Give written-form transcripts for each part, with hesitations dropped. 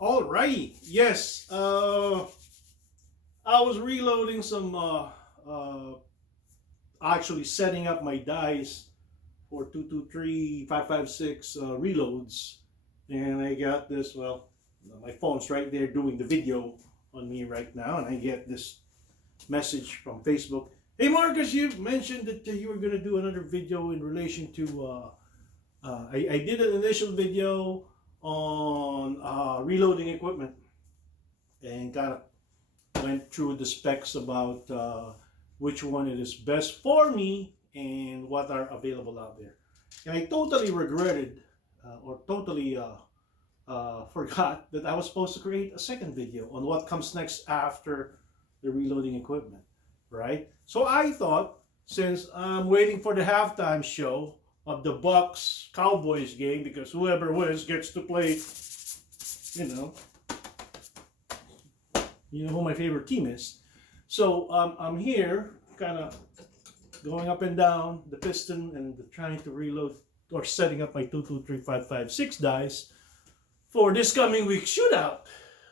Alrighty, yes. I was reloading some, actually setting up my dice for 223 556 reloads, and I got this. Well, my phone's right there doing the video on me right now, and I get this message from Facebook. Hey Marcus, you mentioned that you were gonna do another video in relation to. I did an initial video on reloading equipment and kind of went through the specs about which one it is best for me and what are available out there. And I totally regretted or totally forgot that I was supposed to create a second video on what comes next after the reloading equipment, right? So I thought, since I'm waiting for the halftime show of the Bucks Cowboys game, because whoever wins gets to play, you know, who my favorite team is. So I'm here, kind of going up and down the piston and trying to reload or setting up my 223 556 dice for this coming week's shootout.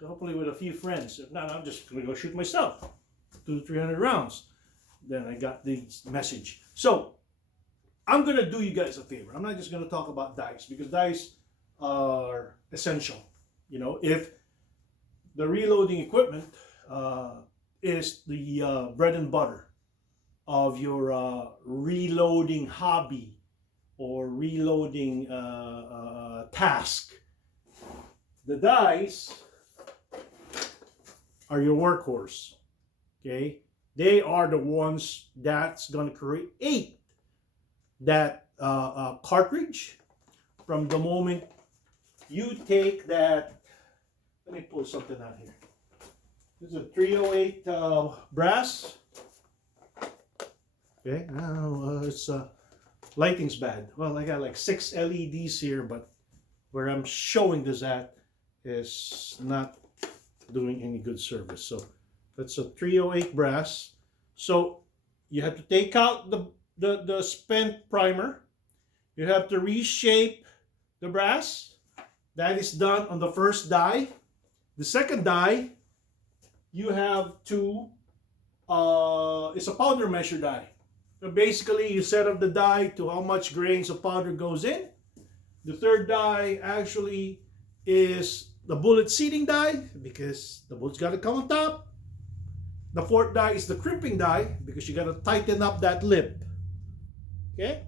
Hopefully with a few friends. If not, I'm just gonna go shoot myself. 200 to 300 rounds. Then I got this message. So I'm gonna do you guys a favor. I'm not just gonna talk about dice because dice are essential. If the reloading equipment is the bread and butter of your reloading hobby or reloading task. The dice are your workhorse, okay? They are the ones that's going to create that cartridge from the moment you take that. Let me pull something out here. This is a 308 brass. Okay, now it's lighting's bad. Well, I got like 6 LEDs here, but where I'm showing this at is not doing any good service. So that's a 308 brass. So you have to take out the spent primer. You have to reshape the brass. That is done on the first die. The second die, you have to, it's a powder measure die. So basically, you set up the die to how much grains of powder goes in. The third die actually is the bullet seating die because the bullet's got to come on top. The fourth die is the crimping die because you got to tighten up that lip. Okay?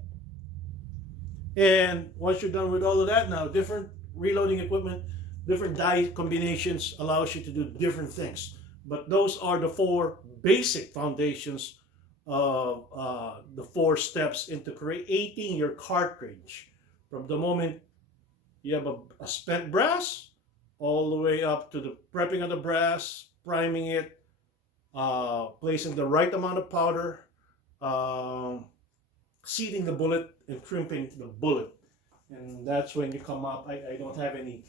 And once you're done with all of that, now different reloading equipment, different die combinations allows you to do different things. But those are the 4 basic foundations of the 4 steps into creating your cartridge. From the moment you have a spent brass, all the way up to the prepping of the brass, priming it, placing the right amount of powder, seating the bullet, and crimping the bullet. And that's when you come up. I don't have any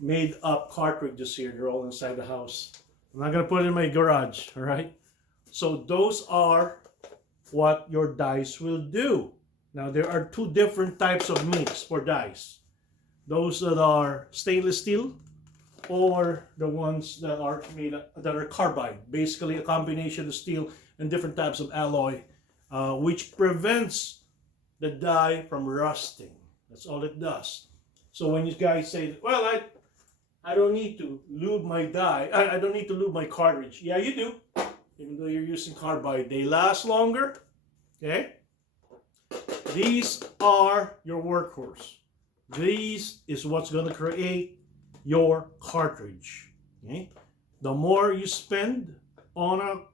made up cartridges here. They're all inside the house. I'm not going to put it in my garage, all right? So those are what your dice will do. Now there are 2 different types of mix for dice. Those that are stainless steel or the ones that are that are carbide. Basically a combination of steel and different types of alloy, which prevents the die from rusting. That's all it does. So when you guys say, well, I don't need to lube my die, I don't need to lube my cartridge. Yeah, you do. Even though you're using carbide, they last longer. Okay? These are your workhorse. These is what's going to create your cartridge. Okay? The more you spend on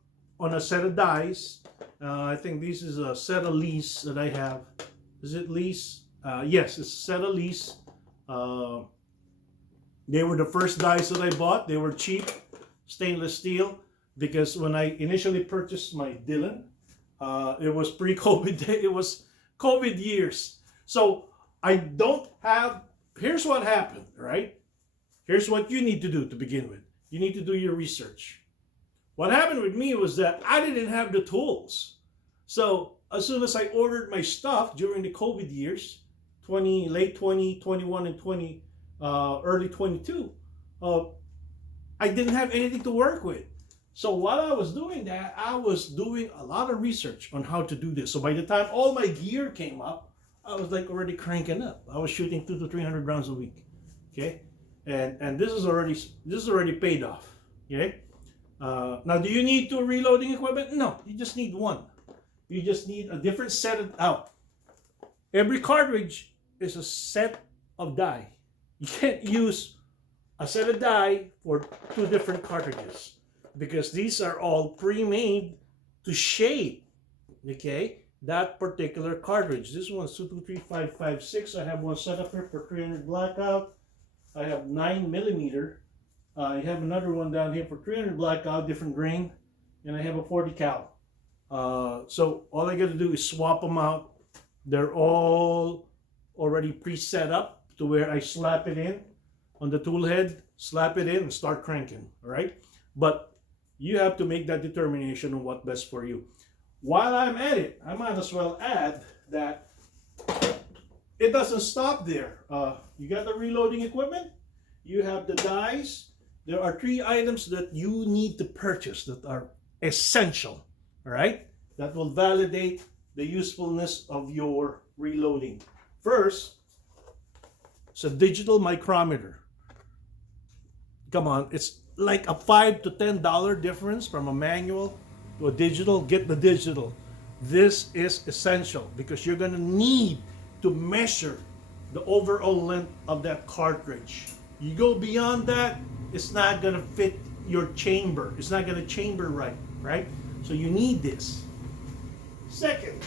a set of dies, I think this is a set of lease that I have. Is it lease? Yes, it's a set of lease. They were the first dies that I bought. They were cheap, stainless steel. Because when I initially purchased my Dillon, it was pre-COVID. It was COVID years. So I don't have, here's what happened, right? Here's what you need to do to begin with. You need to do your research. What happened with me was that I didn't have the tools. So as soon as I ordered my stuff during the COVID years, late 2021 and 20, early 22, I didn't have anything to work with. So while I was doing that, I was doing a lot of research on how to do this. So by the time all my gear came up, I was like already cranking up. I was shooting 200 to 300 rounds a week. Okay, and this is already paid off. Okay, now do you need two reloading equipment? No, you just need one. You just need a different set of out. Every cartridge is a set of die. You can't use a set of die for two different cartridges because these are all pre-made to shape, okay, that particular cartridge. This one's 223556. I have one set up here for 300 blackout. I have 9mm. I have another one down here for 300 blackout, different grain, and I have a 40 cal. So all I got to do is swap them out. They're all already pre-set up to where I slap it in on the tool head, slap it in, and start cranking. All right, but you have to make that determination on what's best for you. While I'm at it, I might as well add that it doesn't stop there. You got the reloading equipment, you have the dies. There are 3 items that you need to purchase that are essential, all right, that will validate the usefulness of your reloading. First, it's a digital micrometer. Come on, it's like a $5 to $10 difference from a manual to a digital. Get the digital. This is essential because you're gonna need to measure the overall length of that cartridge. You go beyond that, it's not gonna fit your chamber. It's not gonna chamber right? So you need this. Second,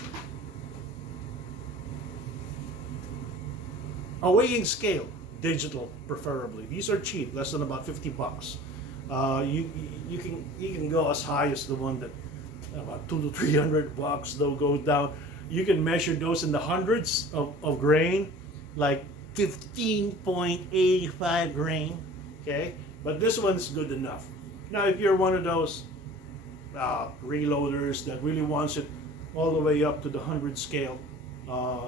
a weighing scale, digital preferably. These are cheap, less than about 50 bucks. You can go as high as the one that about 200 to 300 bucks though goes down. You can measure those in the hundreds of grain, like 15.85 grain. Okay, but this one's good enough. Now, if you're one of those reloaders that really wants it all the way up to the 100 scale,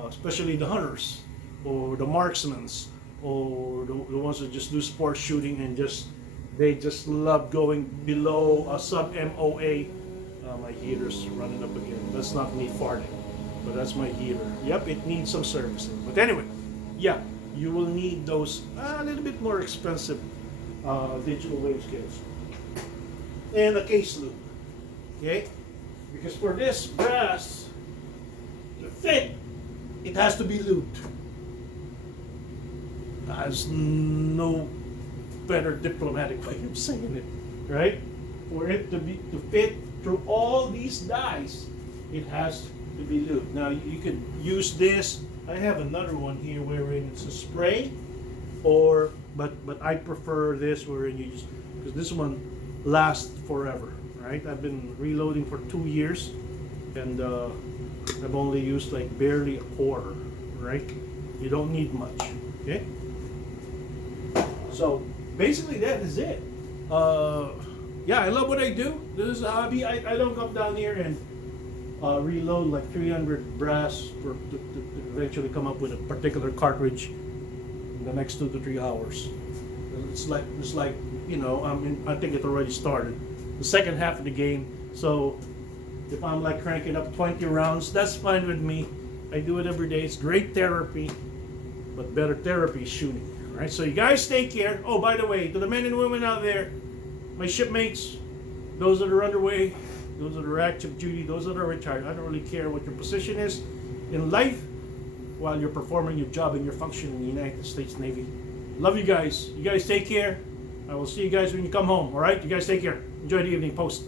especially the hunters or the marksmans or the ones that just do sport shooting and they just love going below a sub MOA. My heater's running up again. That's not me farting, but that's my heater. Yep, it needs some servicing. But anyway, yeah, you will need those a little bit more expensive digital weighing scales and a case loop. Okay, because for this brass to fit, it has to be lubed. There's no better diplomatic way of saying it, right? For it to fit through all these dies, it has to be lubed. Now you can use this. I have another one here wherein it's a spray, but I prefer this wherein you just, because this one lasts forever, right? I've been reloading for 2 years, and I've only used like barely a quarter, right? You don't need much, okay? So basically that is it. Yeah, I love what I do. This is a hobby. I don't come down here and reload like 300 brass to eventually come up with a particular cartridge in the next 2 to 3 hours. It's like you know, I think it already started the second half of the game. So if I'm like cranking up 20 rounds, that's fine with me. I do it every day. It's great therapy, but better therapy is shooting. All right. So you guys take care. Oh, by the way, to the men and women out there, my shipmates, those that are underway, those that are active duty, those that are retired, I don't really care what your position is in life while you're performing your job and your function in the United States Navy. Love you guys. You guys take care. I will see you guys when you come home. All right? You guys take care. Enjoy the evening post.